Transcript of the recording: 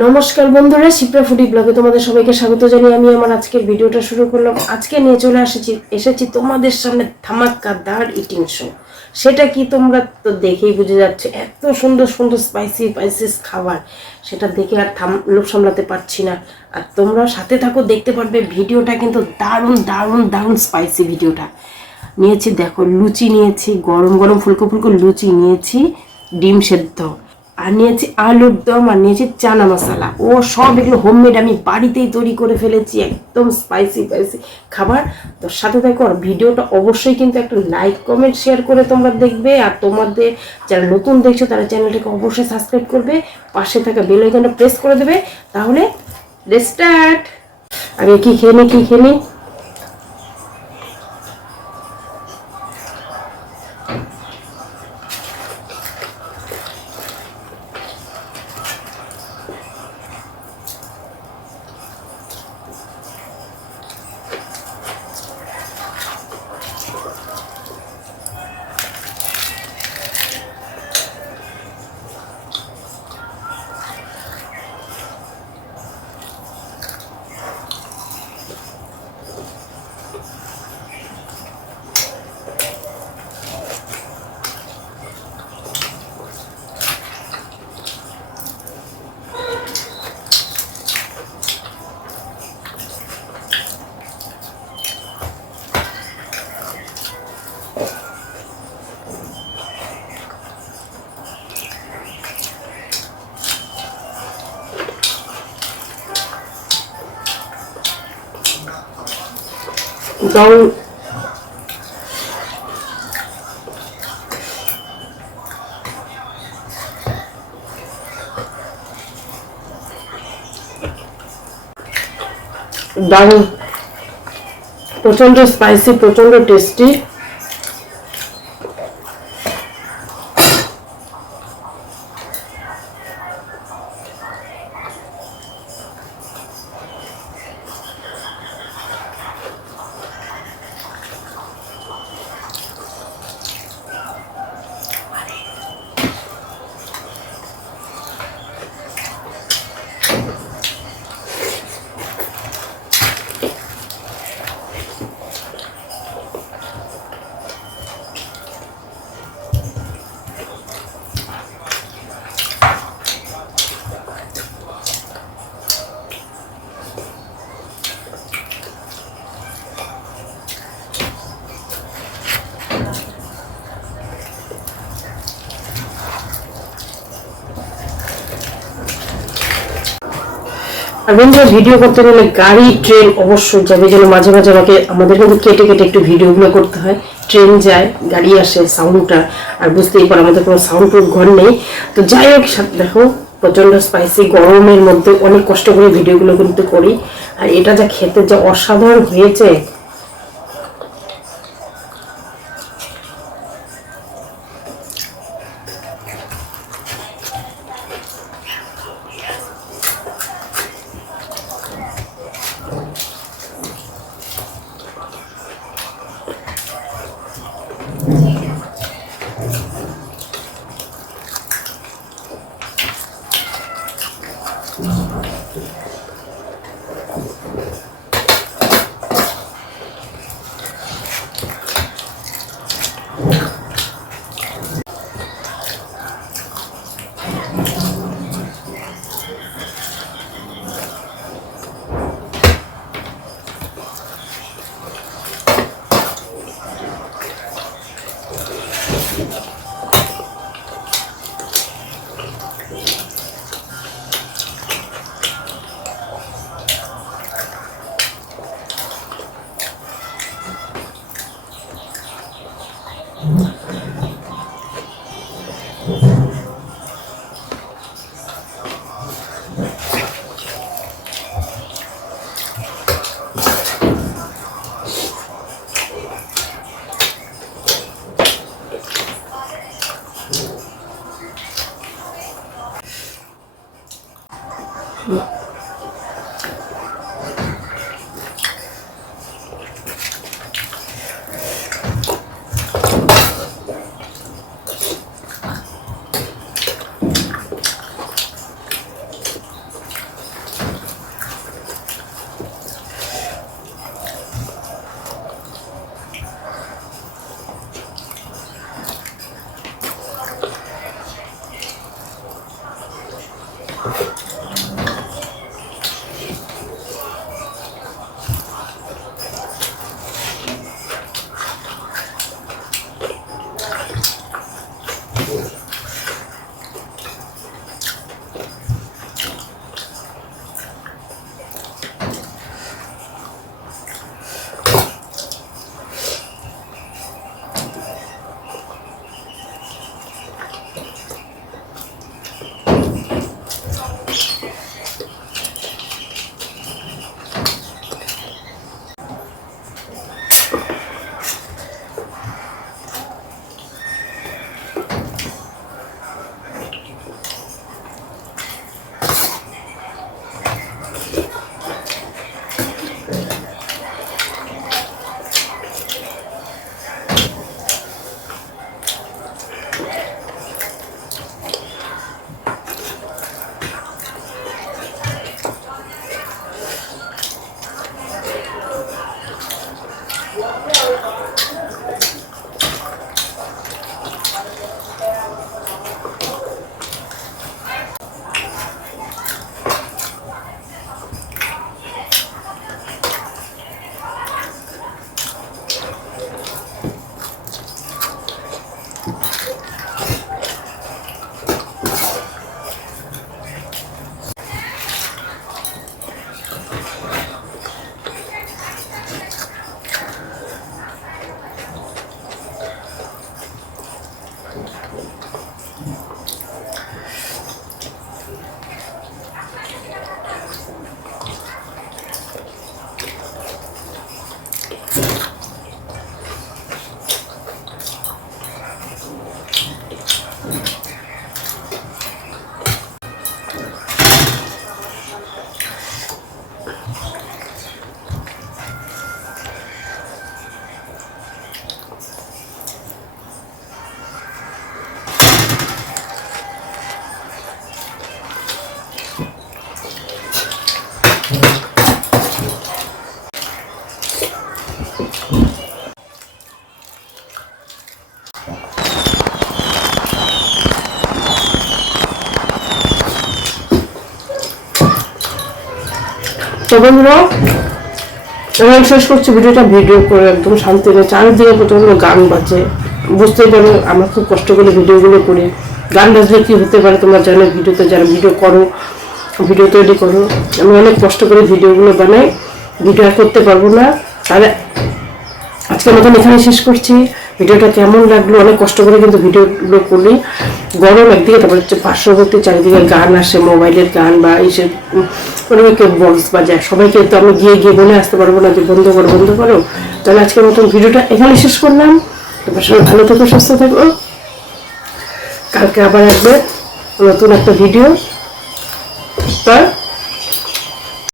নমস্কার বন্ধুরা, শিপ্রা ফুডি ব্লগে তোমাদের সবাইকে স্বাগত জানিয়ে আমি আমার আজকের ভিডিওটা শুরু করলাম। আজকে নিয়ে চলে এসেছি তোমাদের সামনে ধামাকাদার ইটিং শো। সেটা কি তোমরা তো দেখেই বুঝে যাচ্ছে, এত সুন্দর সুন্দর স্পাইসিস খাবার, সেটা দেখে আর লোভ সামলাতে পারছি না। আর তোমরা সাথে থাকো, দেখতে পারবে ভিডিওটা কিন্তু দারুণ দারুণ দারুণ স্পাইসি ভিডিওটা। নিয়েছি দেখো, লুচি নিয়েছি, গরম গরম ফুলকো ফুলকো লুচি নিয়েছি, ডিম সেদ্ধ, আর নিয়েছি আলুর দম, আর নিয়েছি চানা মশলা। ও সব এগুলো হোমমেড, আমি বাড়িতেই তৈরি করে ফেলেছি, একদম স্পাইসি খাবার। তো সাথে থাকো, আর ভিডিওটা অবশ্যই কিন্তু একটা লাইক কমেন্ট শেয়ার করে তোমরা দেখবে। আর তোমাদের যারা নতুন দেখছো তারা চ্যানেলটাকে অবশ্যই সাবস্ক্রাইব করবে, পাশে থাকা বেল আইকনটা প্রেস করে দেবে। তাহলে স্টার্ট। আগে কি খেয়ে নি দম। দারুণ, প্রচন্ড স্পাইসি, প্রচন্ড টেস্টি। আর বন্ধুরা, ভিডিও করতে গেলে গাড়ি ট্রেন অবশ্যই যাবে, যেন মাঝে মাঝে আমাদের কিন্তু কেটে কেটে একটু ভিডিওগুলো করতে হয়। ট্রেন যায়, গাড়ি আসে, সাউন্ডটা, আর বুঝতেই পারো আমাদের কোনো সাউন্ড প্রুফ ঘর নেই। তো যাই হোক, দেখো প্রচণ্ড স্পাইসি, গরমের মধ্যে অনেক কষ্ট করে ভিডিওগুলো কিন্তু করি। আর এটা যা খেতে যা অসাধারণ হয়েছে। তো বন্ধুরা এখন শেষ করছি ভিডিওটা। ভিডিও করে একদম শান্তি নেই, চারিদিকে কতগুলো গান বাজে, বুঝতেই পারো আমরা খুব কষ্ট করে ভিডিওগুলো করি। গান বাজলে কি হতে পারে তোমরা জানো, ভিডিওতে যারা ভিডিও করো, ভিডিও তৈরি করো, আমি অনেক কষ্ট করে ভিডিওগুলো বানাই, ভিডিও আর করতে পারবো না। তাহলে আজকের মতন এখানে শেষ করছি। ভিডিওটা কেমন লাগলো, অনেক কষ্ট করে কিন্তু ভিডিওগুলো করি, গরম একদিকে, তারপর হচ্ছে পার্শ্ববর্তী চারিদিকে গান আসে, মোবাইলের গান বা এইসব অনেকে বক্স বাজায়, সবাইকে তো আমি গিয়ে গিয়ে বলে আসতে পারবো না যে বন্ধ করো বন্ধ করো। তাহলে আজকের মতন ভিডিওটা এখানে শেষ করলাম। তারপর সবাই ভালো থেকো, সুস্থ থাকো, কালকে আবার আসবে নতুন একটা ভিডিও।